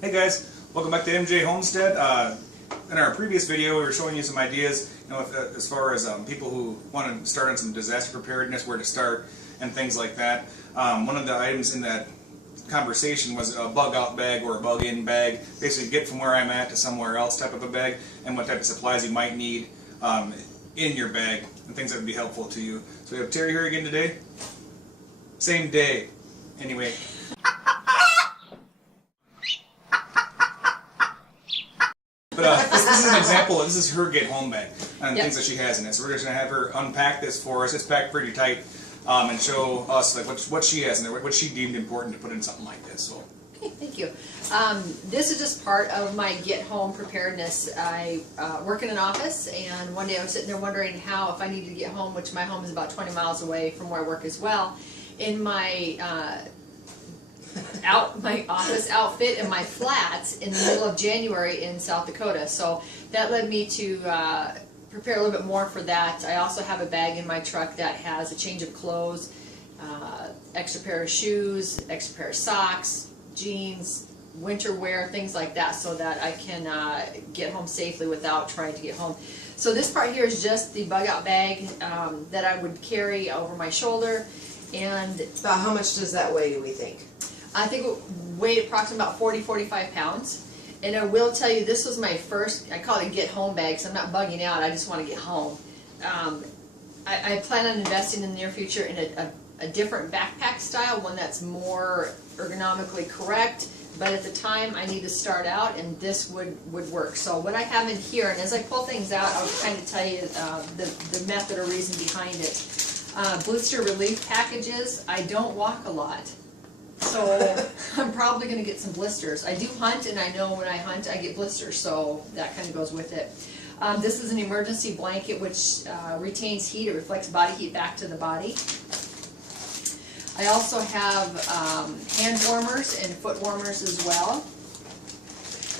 Hey guys, welcome back to MJ Homestead. In our previous video, we were showing you some ideas, as far as people who want to start on some disaster preparedness, where to start, and things like that. One of the items in that conversation was a bug out bag or a bug in bag. Basically, get from where I'm at to somewhere else type of a bag, and what type of supplies you might need in your bag, and things that would be helpful to you. So we have Terry here again today. Same day. Anyway. But this is an example. This is her get home bag and things that she has in it. So we're just gonna have her unpack this for us. It's packed pretty tight, and show us like what she has in there, what she deemed important to put in something like this. So. Okay, thank you. This is just part of my get home preparedness. I work in an office, and one day I was sitting there wondering how, if I needed to get home, which my home is about 20 miles away from where I work as well, in my my office outfit and my flats in the middle of January in South Dakota. So that led me to prepare a little bit more for that. I also have a bag in my truck that has a change of clothes, extra pair of shoes, extra pair of socks, jeans, winter wear, things like that, so that I can get home safely without trying to get home. So this part here is just the bug out bag that I would carry over my shoulder. And about how much does that weigh, do we think? I think it weighed approximately about 40-45 pounds. And I will tell you, this was my first, I call it a get home bag, because I'm not bugging out, I just want to get home. I plan on investing in the near future in a different backpack style, one that's more ergonomically correct, but at the time I need to start out, and this would work. So what I have in here, and as I pull things out, I'll kind of tell you the method or reason behind it. Blister relief packages. I don't walk a lot, so I'm probably going to get some blisters. I do hunt, and I know when I hunt I get blisters, so that kind of goes with it. This is an emergency blanket which retains heat. It reflects body heat back to the body. I also have hand warmers and foot warmers as well.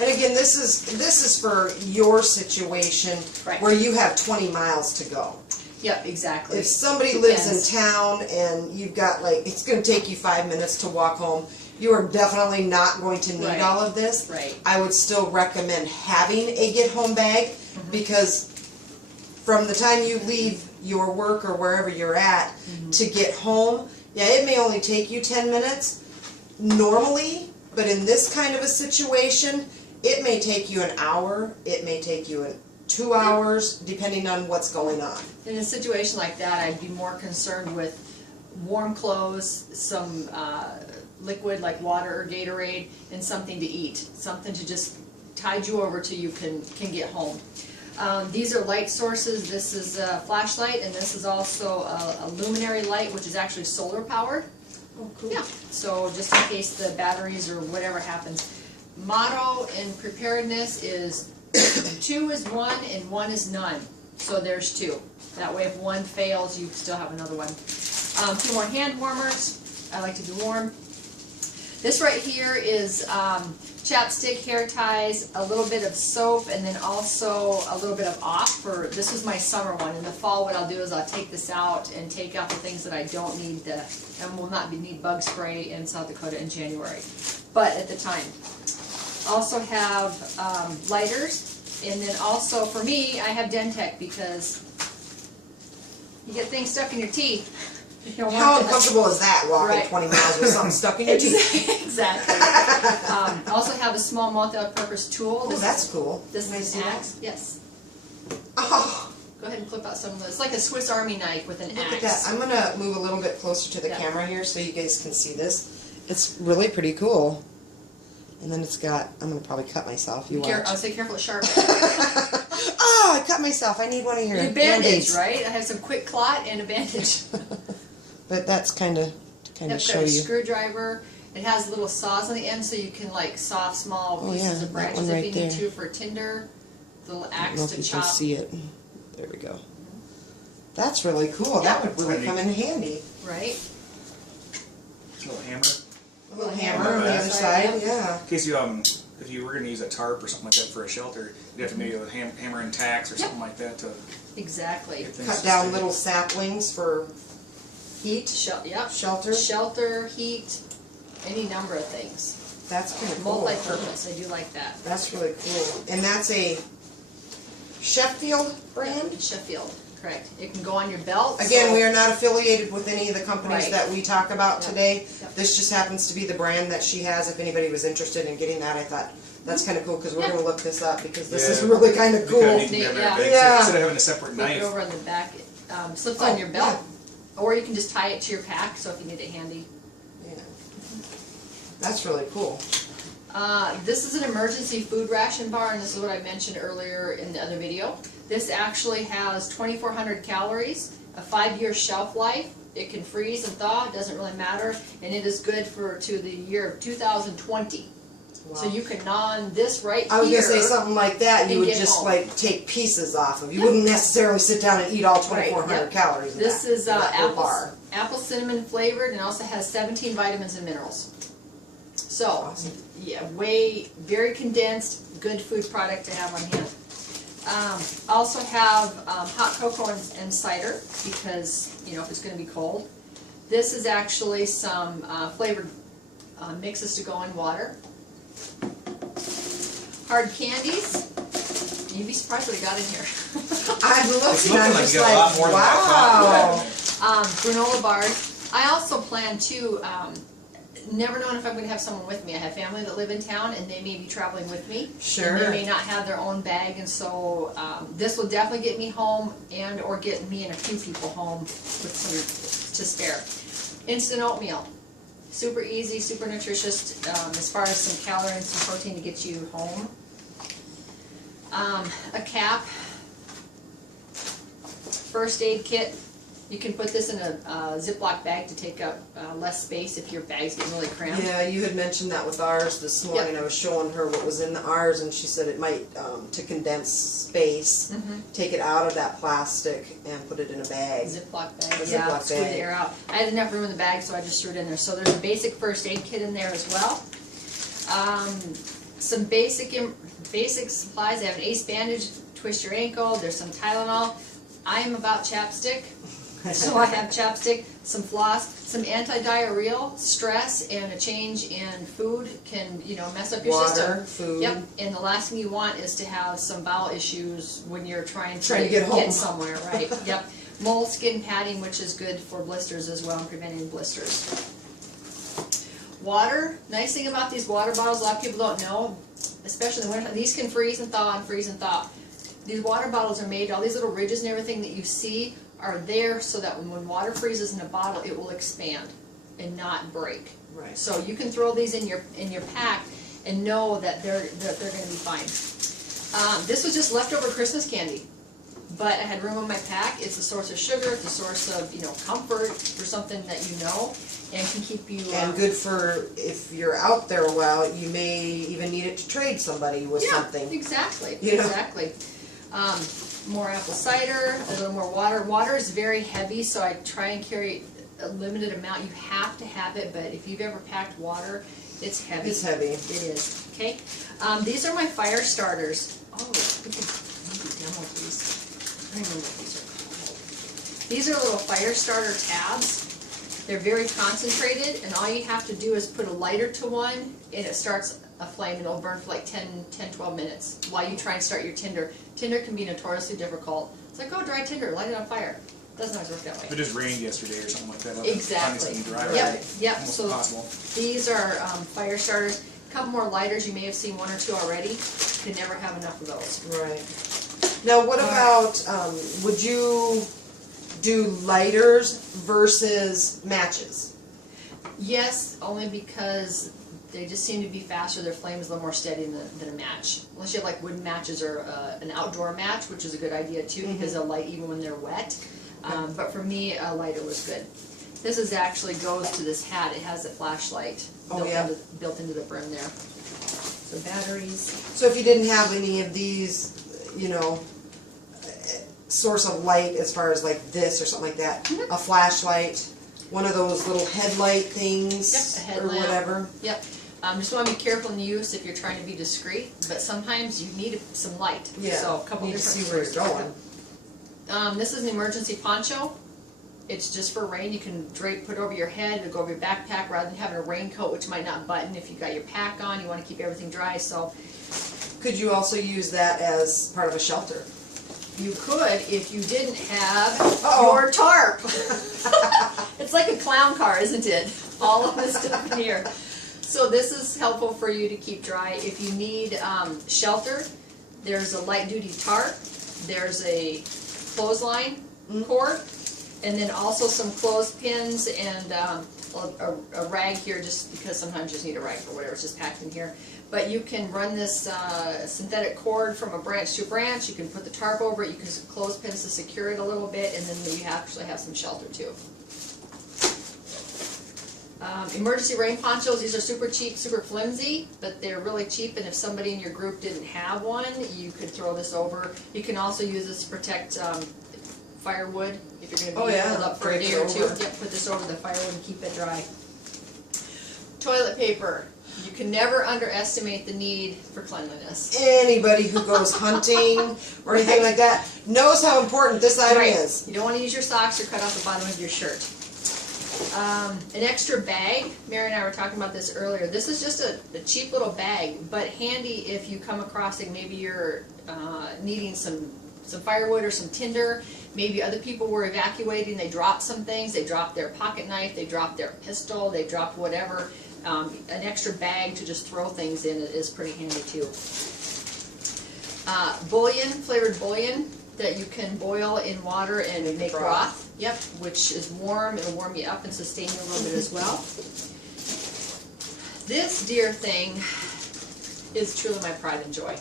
And again, this is for your situation, right, where you have 20 miles to go. Yep, exactly. If somebody lives in town and you've got it's going to take you 5 minutes to walk home, you are definitely not going to need all of this. Right. I would still recommend having a get home bag, because from the time you leave your work or wherever you're at to get home, yeah, it may only take you 10 minutes normally, but in this kind of a situation, it may take you an hour, it may take you 2 hours, depending on what's going on. In a situation like that, I'd be more concerned with warm clothes, some liquid like water or Gatorade, and something to eat. Something to just tide you over till you can get home. These are light sources. This is a flashlight, and this is also a luminary light, which is actually solar powered. Oh, cool. Yeah. So just in case the batteries or whatever happens. Motto in preparedness is 2 is 1 and 1 is none. So there's 2. That way if one fails, you still have another one. 2 more hand warmers. I like to be warm. This right here is chapstick, hair ties, a little bit of soap, and then also a little bit of off. This is my summer one. In the fall, what I'll do is I'll take this out and take out the things that I don't need and will not need bug spray in South Dakota in January. But at the time. Also have lighters, and then also for me, I have Dentec, because you get things stuck in your teeth. How uncomfortable is that, walking 20 miles with something stuck in your teeth? Exactly. Also have a small multi-purpose tool. Oh, that's cool. This is an axe. Yes. Oh. Go ahead and clip out some of those. It's like a Swiss Army knife with an axe. Look at that. I'm going to move a little bit closer to the camera here so you guys can see this. It's really pretty cool. And then it's got, I'm going to probably cut myself. You watch. I'll say careful, it's sharp. Oh, I cut myself. I need one of your bandage, right? I have some quick clot and a bandage. But that's kind of to show you. A screwdriver. It has little saws on the end, so you can soft, small pieces of branches if you need to for tinder. The little axe to chop. I don't know if you can see it. There we go. That's really cool. That would really come in handy. Right. A little hammer. A little hammer on the other side, yeah. In case if you were going to use a tarp or something like that for a shelter, you'd have to maybe with hammer and tacks or something like that to cut down little saplings for heat, shelter, heat, any number of things. That's kind of cool. Multi-purpose, I do like that. That's really cool. And that's a Sheffield brand? Sheffield, correct. It can go on your belt. Again, so- we are not affiliated with any of the companies Right. that we talk about Yep. today. Yep. This just happens to be the brand that she has. If anybody was interested in getting that, I thought that's kind of cool because we're Yeah. going to look this up because this Yeah. is really kind of We kinda cool. need to Yeah. have everything, Yeah. instead of having a separate Flip it knife. over on the back, it slips Oh, on your belt, or you can just tie it to your pack, so if you need it handy. Yeah. That's really cool. This is an emergency food ration bar, and this is what I mentioned earlier in the other video. This actually has 2,400 calories, a 5-year shelf life. It can freeze and thaw, it doesn't really matter, and it is good to the year of 2020. So Wow. you can gnaw on this right here. I was gonna say something like that. You and would get just home. like take pieces off of. You wouldn't necessarily sit down and eat all 2,400 Yep. calories. Of This that, is that whole apple, bar. apple cinnamon flavored, and also has 17 vitamins and minerals. So, Awesome. yeah, very condensed, good food product to have on hand. Also have hot cocoa and cider because, if it's going to be cold. This is actually some flavored mixes to go in water. Hard candies. You'd be surprised what I got in here. I'm It's looking. looking I'm like just you got a lot like, more than I wow. Granola bars. I also plan to, never knowing if I'm going to have someone with me. I have family that live in town, and they may be traveling with me. Sure. And they may not have their own bag, and so this will definitely get me home, and or get me and a few people home with some to spare. Instant oatmeal. Super easy, super nutritious, as far as some calories and some protein to get you home. A cap. First aid kit. You can put this in a Ziploc bag to take up less space if your bag's getting really cramped. Yeah, you had mentioned that with ours this morning. I was showing her what was in ours, and she said it might, to condense space, take it out of that plastic and put it in a bag. Ziploc bag, A yeah, Ziploc squeeze bag. the air out. I had enough room in the bag, so I just threw it in there. So there's a basic first aid kit in there as well. Some basic supplies. I have an ace bandage, twist your ankle. There's some Tylenol. I am about chapstick, so I have chapstick, some floss, some anti-diarrheal. Stress and a change in food can, mess up your system. Water, food. Yep, and the last thing you want is to have some bowel issues when you're trying to Trying to get home. somewhere, right? Yep. Moleskin padding, which is good for blisters as well, and preventing blisters. Water, nice thing about these water bottles, a lot of people don't know, especially in the winter, these can freeze and thaw and freeze and thaw. These water bottles are made, all these little ridges and everything that you see are there so that when water freezes in a bottle, it will expand and not break. Right. So you can throw these in your pack and know that they're going to be fine. This was just leftover Christmas candy, but I had room in my pack. It's a source of sugar. It's a source of comfort for something that and can keep you. And good for if you're out there a while, you may even need it to trade somebody with something. Exactly. You know? Exactly. More apple cider, a little more water. Water is very heavy, so I try and carry a limited amount. You have to have it, but if you've ever packed water, it's heavy. It's heavy. It is. Okay. These are my fire starters. Oh, we can maybe demo these. I don't remember what these are called. These are little fire starter tabs. They're very concentrated, and all you have to do is put a lighter to one, and it starts a flame, and it'll burn for like 10-12 minutes while you try and start your tinder. Tinder can be notoriously difficult. It's like, oh, dry tinder, light it on fire. Doesn't always work that If way. it just rained yesterday or something like that. Exactly. Finding something dry, Yep, right? yep. Almost So impossible. these are fire starters. A couple more lighters. You may have seen one or two already. You can never have enough of those. Right. Now, what about, would you do lighters versus matches? Yes, only because they just seem to be faster. Their flame is a little more steady than a match. Unless you have like wooden matches or an outdoor match, which is a good idea too, because they'll light even when they're wet. But for me, a lighter was good. This actually goes to this hat. It has a flashlight built into the brim there. So batteries. So if you didn't have any of these, source of light as far as like this or something like that, a flashlight, one of those little headlight things, Yep, a or headlamp. whatever. Yep. Just want to be careful in use if you're trying to be discreet, but sometimes you need some light. Yeah, So a couple need to different see where you're sources. going. This is an emergency poncho. It's just for rain. You can put it over your head, it'll go over your backpack rather than having a raincoat, which might not button if you got your pack on. You want to keep everything dry. So Could you also use that as part of a shelter? you could if you didn't have Uh-oh. your tarp. It's like a clown car, isn't it? All of this stuff in here. So this is helpful for you to keep dry. If you need shelter, there's a light duty tarp. There's a clothesline cord, and then also some clothespins and a rag here, just because sometimes you just need a rag or whatever. It's just packed in here. But you can run this synthetic cord from a branch to a branch. You can put the tarp over it. You can use clothespins to secure it a little bit, and then you actually have some shelter too. Emergency rain ponchos. These are super cheap, super flimsy, but they're really cheap. And if somebody in your group didn't have one, you could throw this over. You can also use this to protect firewood if you're going to be held up for a day or two. Yep, put this over the firewood and keep it dry. Toilet paper. You can never underestimate the need for cleanliness. Anybody who goes hunting or anything like that knows how important this item is. You don't want to use your socks or cut off the bottom of your shirt. An extra bag. Mary and I were talking about this earlier. This is just a cheap little bag, but handy if you come across it. Maybe you're needing some firewood or some tinder. Maybe other people were evacuating. They dropped some things. They dropped their pocket knife. They dropped their pistol. They dropped whatever. An extra bag to just throw things in is pretty handy too. Bouillon, flavored bouillon that you can boil in water and make broth. Yep, which is warm. It'll warm you up and sustain you a little bit as well. This dear thing is truly my pride and joy.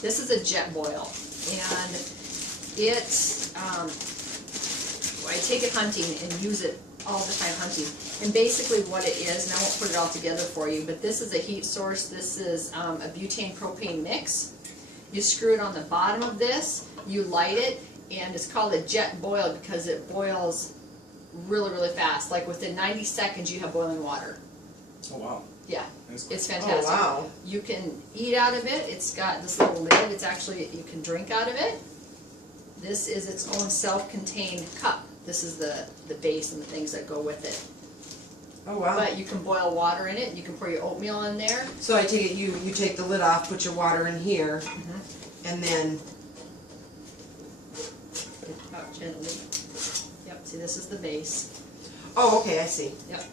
This is a Jetboil, and it's I take it hunting and use it all the time hunting. And basically what it is, and I won't put it all together for you, but this is a heat source. This is a butane propane mix. You screw it on the bottom of this, you light it, and it's called a Jetboil because it boils really, really fast. Like within 90 seconds you have boiling water. Oh wow. Yeah, Nice. it's fantastic. Oh, wow. You can eat out of it. It's got this little lid. It's actually, you can drink out of it. This is its own self-contained cup. This is the base and the things that go with it. Oh wow. But you can boil water in it. You can pour your oatmeal in there. So I take it you take the lid off, put your water in here, and then Out gently. Yep, see this is the base. oh okay, I see. Yep.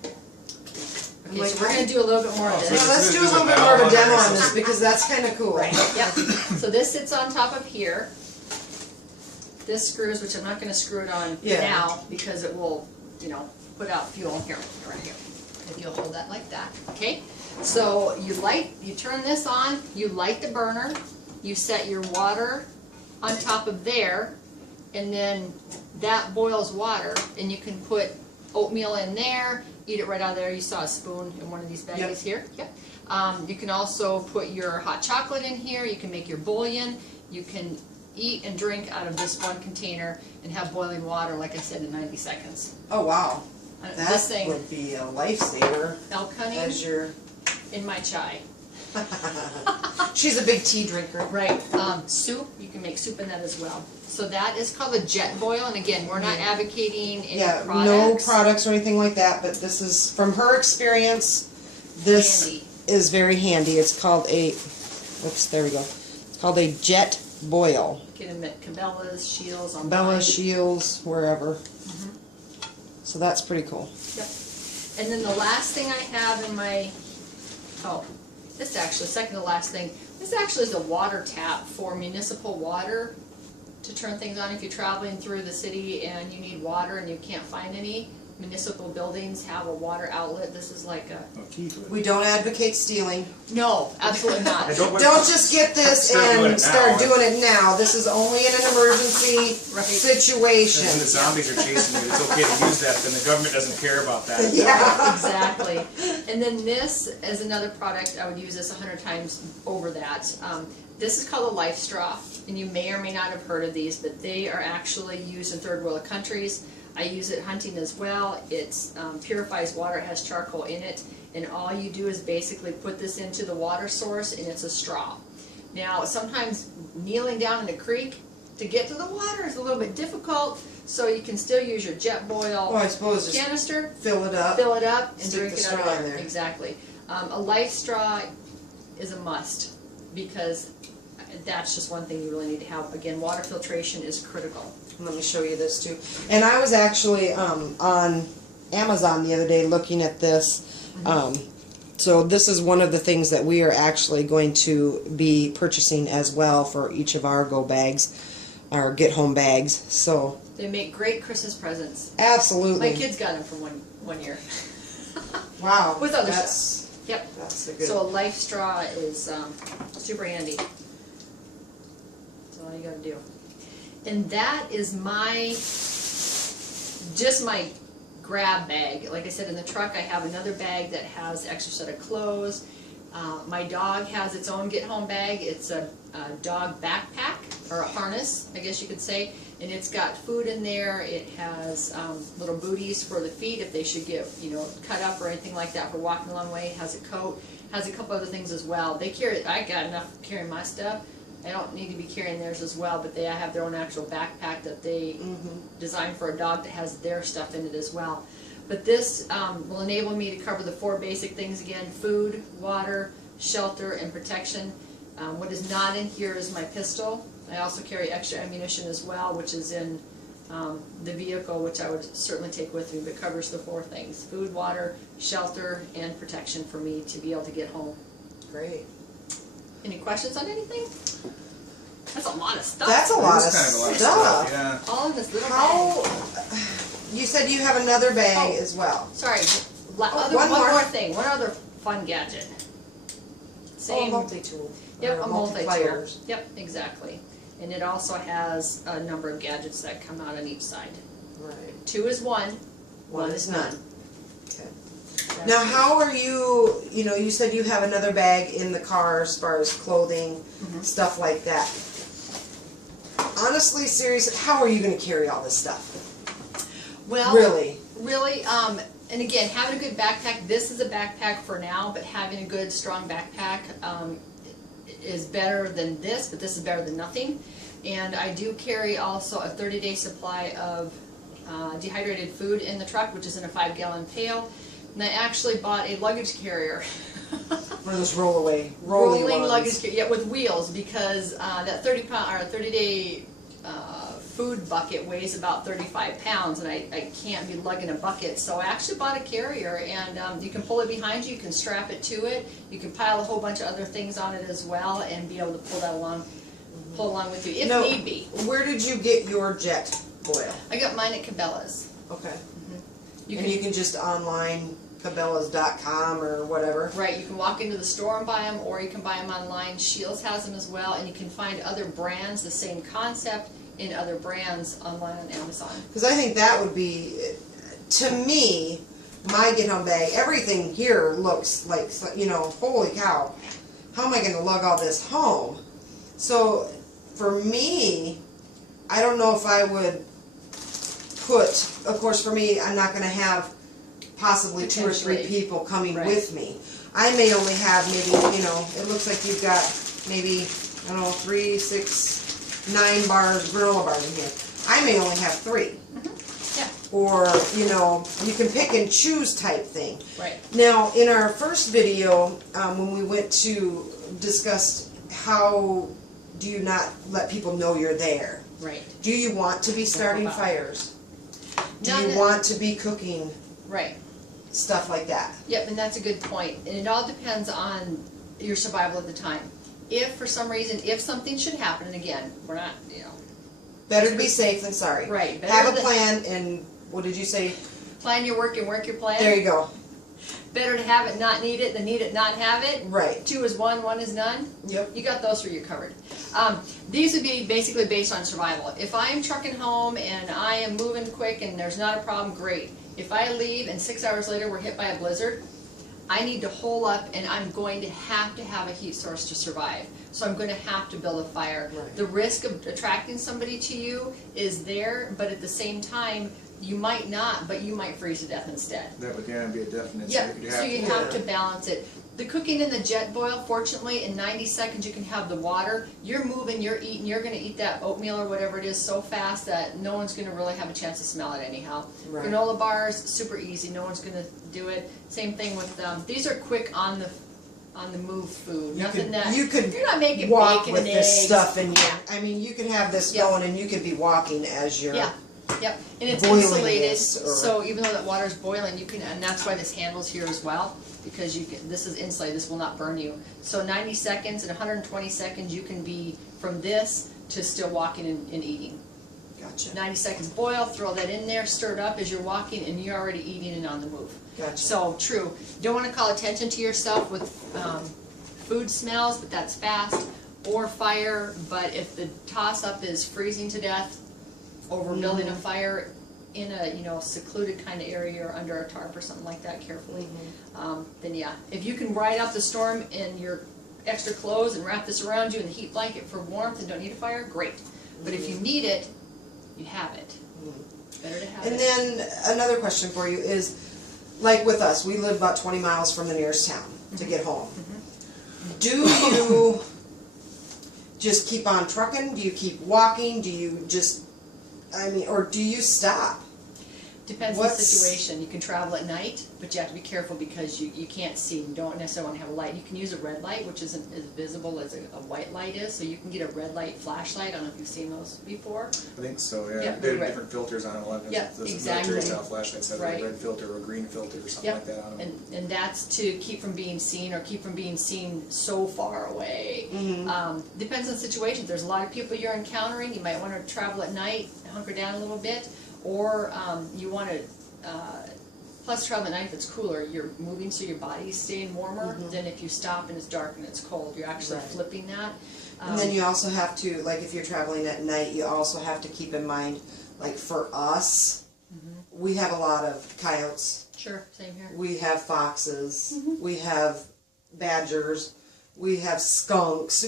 I'm Okay, like, so we're going to do a little bit more of Oh, this. Yeah, let's do a There's a little bit more of a valve demo on on there. this because that's kind of cool. Right, yep. So this sits on top of here. This screws, which I'm not going to screw it on now because it will, put out fuel here, right here. If you'll hold that like that, okay? So you turn this on, you light the burner, you set your water on top of there, and then that boils water, and you can put oatmeal in there, eat it right out of there. You saw a spoon in one of these baggies here. Yep. You can also put your hot chocolate in here. You can make your bouillon. You can eat and drink out of this one container and have boiling water, like I said, in 90 seconds. Oh wow. This That thing, would be a lifesaver elk hunting as your in my chai. She's a big tea drinker. Right. Soup, you can make soup in that as well. So that is called a Jetboil, and again, we're not advocating any No products or anything like that, but this is from her experience. This Handy. is very handy. It's called a oops, there we go. It's called a Jetboil. Get them at Cabela's, Shields, online. Bella Shields, wherever. So that's pretty cool. Yep. And then the last thing I have in my, this actually, second to last thing, this actually is a water tap for municipal water to turn things on if you're traveling through the city and you need water and you can't find any. Municipal buildings have a water outlet. This is like a... No key to it. We don't advocate stealing. No, absolutely not. Don't Don't just get this Start doing and it start now. doing it now. This is only in an emergency Right. situation. When the zombies are chasing you, it's okay to use that, then the government doesn't care about that. Yeah. Exactly. And then this is another product, I would use this 100 times over that. This is called a Life Straw, and you may or may not have heard of these, but they are actually used in third world countries. I use it hunting as well. It purifies water, it has charcoal in it, and all you do is basically put this into the water source, and it's a straw. Now, sometimes kneeling down in a creek, to get to the water is a little bit difficult, so you can still use your jet boil Well, I suppose just canister, fill it up. fill it up, and Stick drink the it out of straw in there. there. Exactly. A life straw is a must, because that's just one thing you really need to have. Again, water filtration is critical. Let me show you this too. And I was actually on Amazon the other day looking at this. So this is one of the things that we are actually going to be purchasing as well for each of our go bags, our get home bags. So They make great Christmas presents. absolutely. My kids got them for one year. Wow. With other that's, Yep. That's a good. So a life straw is super handy. That's all you gotta do. And that is just my grab bag. Like I said, in the truck I have another bag that has extra set of clothes. My dog has its own get home bag. It's a dog backpack, or a harness, I guess you could say. And it's got food in there. It has little booties for the feet if they should get, cut up or anything like that for walking a long way. It has a coat. Has a couple other things as well. They carry. I got enough carrying my stuff. I don't need to be carrying theirs as well, but they have their own actual backpack that they designed for a dog that has their stuff in it as well. But this will enable me to cover the 4 basic things again: food, water, shelter, and protection. What is not in here is my pistol. I also carry extra ammunition as well, which is in the vehicle, which I would certainly take with me, but covers the 4 things: food, water, shelter, and protection for me to be able to get home. Great. Any questions on anything? That's a lot of stuff. That's a lot of It's kind of a lot of stuff. stuff, yeah. All in this little How? bag. You said you have another bag Oh. as well. Sorry, one one more. more thing. One other fun gadget. Same. Oh, a multi-tool. Yep, Or a multi-tool. multipliers. Yep, exactly. And it also has a number of gadgets that come out on each side. Right. 2 is 1. One is none. Okay. That's Now, it. how are you? You said you have another bag in the car as far as clothing, stuff like that. Honestly, seriously, how are you going to carry all this stuff? Well, Really? And again, having a good backpack, this is a backpack for now, but having a good, strong backpack is better than this, but this is better than nothing. And I do carry also a 30-day supply of dehydrated food in the truck, which is in a 5-gallon pail. And I actually bought a luggage carrier. One of those rolling Rolling ones. luggage carrier, yeah, with wheels, because that 30-day food bucket weighs about 35 pounds, and I can't be lugging a bucket, so I actually bought a carrier, and you can pull it behind you, you can strap it to it, you can pile a whole bunch of other things on it as well, and be able to pull along with you, if No. need be. Where did you get your jet oil? I got mine at Cabela's. Okay. You And can, you can just online, Cabela's.com or whatever. right, you can walk into the store and buy them, or you can buy them online. Shields has them as well, and you can find other brands, the same concept, in other brands online on Amazon. Because I think that would be, to me, my get home bag, everything here looks like, holy cow, how am I going to lug all this home? So for me, I don't know if I would put, of course for me, I'm not going to have possibly 2 or 3 Potentially. people coming Right. with me. I may only have maybe, it looks like you've got maybe, 3, 6, 9 bars, granola bars in here. I may only have 3. Yeah, Or, you can pick and choose type thing. right. Now, in our first video, when we went to discuss how do you not let people know you're there? Right. Do you want to be starting about- fires? Do Not you that- want to be cooking? Right. Stuff like that. Yep, and that's a good point. And it all depends on your survival at the time. If for some reason, if something should happen, and again, we're not, Better to be safe than sorry. Right, better Have a than- plan, and what did you say? plan your work and work your plan. There you go. Better to have it, not need it, than need it, not have it. Right. 2 is 1, 1 is none. Yep. You got those 3, you're covered. These would be basically based on survival. If I am trucking home and I am moving quick and there's not a problem, great. If I leave and 6 hours later we're hit by a blizzard, I need to hole up, and I'm going to have a heat source to survive. So I'm going to have to build a fire. Right. The risk of attracting somebody to you is there, but at the same time, you might not, but you might freeze to death instead. That would be a definite. Yeah, So so you to. have to balance it. The cooking in the jet boil, fortunately, in 90 seconds you can have the water. You're moving, you're eating, you're going to eat that oatmeal or whatever it is so fast that no one's going to really have a chance to smell it anyhow. Right. Granola bars, super easy. No one's going to do it. Same thing with these are quick on the move food. Nothing that you could you're not making walk bacon with and this eggs. stuff, and Yeah. I mean, you could have this Yep. going, and you could be walking as you're. Yeah, yep, and it's boiling insulated, this, or- so even though that water's boiling, you can, and that's why this handle's here as well, because you can, this is insulated, this will not burn you. So 90 seconds and 120 seconds, you can be from this to still walking and eating. Gotcha. 90 seconds boil, throw that in there, stir it up as you're walking, and you're already eating and on the move. Gotcha. So, true. Don't want to call attention to yourself with food smells, but that's fast, or fire, but if the toss-up is freezing to death over building a fire in a secluded kind of area or under a tarp or something like that carefully, then yeah. If you can ride out the storm in your extra clothes and wrap this around you in the heat blanket for warmth and don't need a fire, great. But if you need it, you have it. Better to have And it. then another question for you is, like with us, we live about 20 miles from the nearest town to get home. Do you just keep on trucking? Do you keep walking? Do you just, or do you stop? Depends on the What's- situation. You can travel at night, but you have to be careful because you can't see. You don't necessarily want to have a light. You can use a red light, which isn't as visible as a white light is. So you can get a red light flashlight. I don't know if you've seen those before. I think so, yeah. Yeah, They have right. different filters on it. A lot of Yeah, those exactly. military style flashlights have Right. a red filter or a green filter or something Yep. like that on them. And that's to keep from being seen or keep from being seen so far away. Depends on situations. There's a lot of people you're encountering. You might want to travel at night, hunker down a little bit, or you want to. Plus, travel at night if it's cooler, you're moving so your body's staying warmer than if you stop and it's dark and it's cold. You're actually Right. flipping that. And then you also have to, like if you're traveling at night, you also have to keep in mind, like for us, we have a lot of coyotes, Sure, same here. we have foxes, we have badgers, we have skunks, so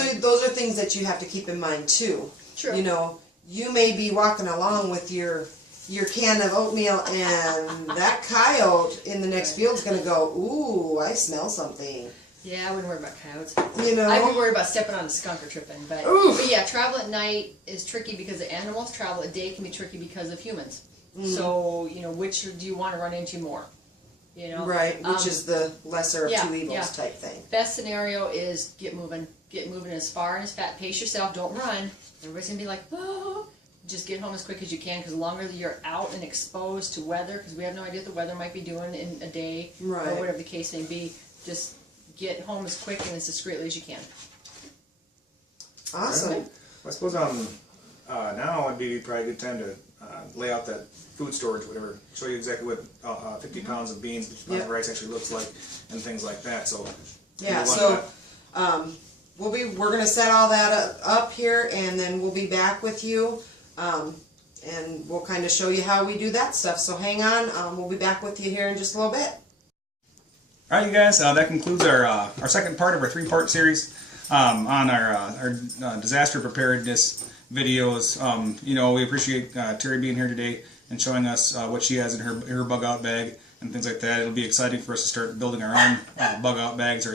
Right. those are things that you have to keep in mind too. True. You may be walking along with your can of oatmeal, and that coyote in the next field's gonna go, ooh, I smell something. Yeah, I wouldn't worry about coyotes. You know? I'd be worried about stepping on a skunk or tripping. But yeah, travel at night is tricky because the animals. Travel at day can be tricky because of humans. So, which do you want to run into more? Right, which is the lesser of yeah, two evils yeah. type thing. Best scenario is get moving as far and as fast. Pace yourself. Don't run. Everybody's gonna be like, oh. Just get home as quick as you can, because the longer that you're out and exposed to weather, because we have no idea what the weather might be doing in a day or Right. whatever the case may be. Just get home as quick and as discreetly as you can. Awesome. I suppose now would be probably a good time to lay out that food storage, whatever. Show you exactly what 50 pounds of beans, 50 pounds of Yep. rice actually looks like, and things like that. So Yeah, you want so that. we're gonna set all that up here, and then we'll be back with you, and we'll kind of show you how we do that stuff. So hang on, we'll be back with you here in just a little bit. All right, you guys, that concludes our second part of our three-part series on our disaster preparedness videos. We appreciate Terry being here today and showing us what she has in her bug out bag and things like that. It'll be exciting for us to start building our own bug out bags, or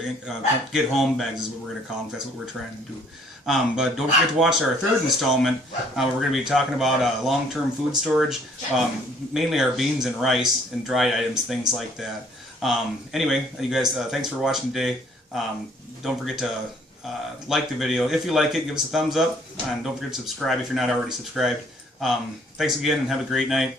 get home bags is what we're going to call them. That's what we're trying to do. But don't forget to watch our third installment where we're going to be talking about long-term food storage, mainly our beans and rice and dried items, things like that. Anyway, you guys, thanks for watching today. Don't forget to like the video. If you like it, give us a thumbs up, and don't forget to subscribe if you're not already subscribed. Thanks again, and have a great night.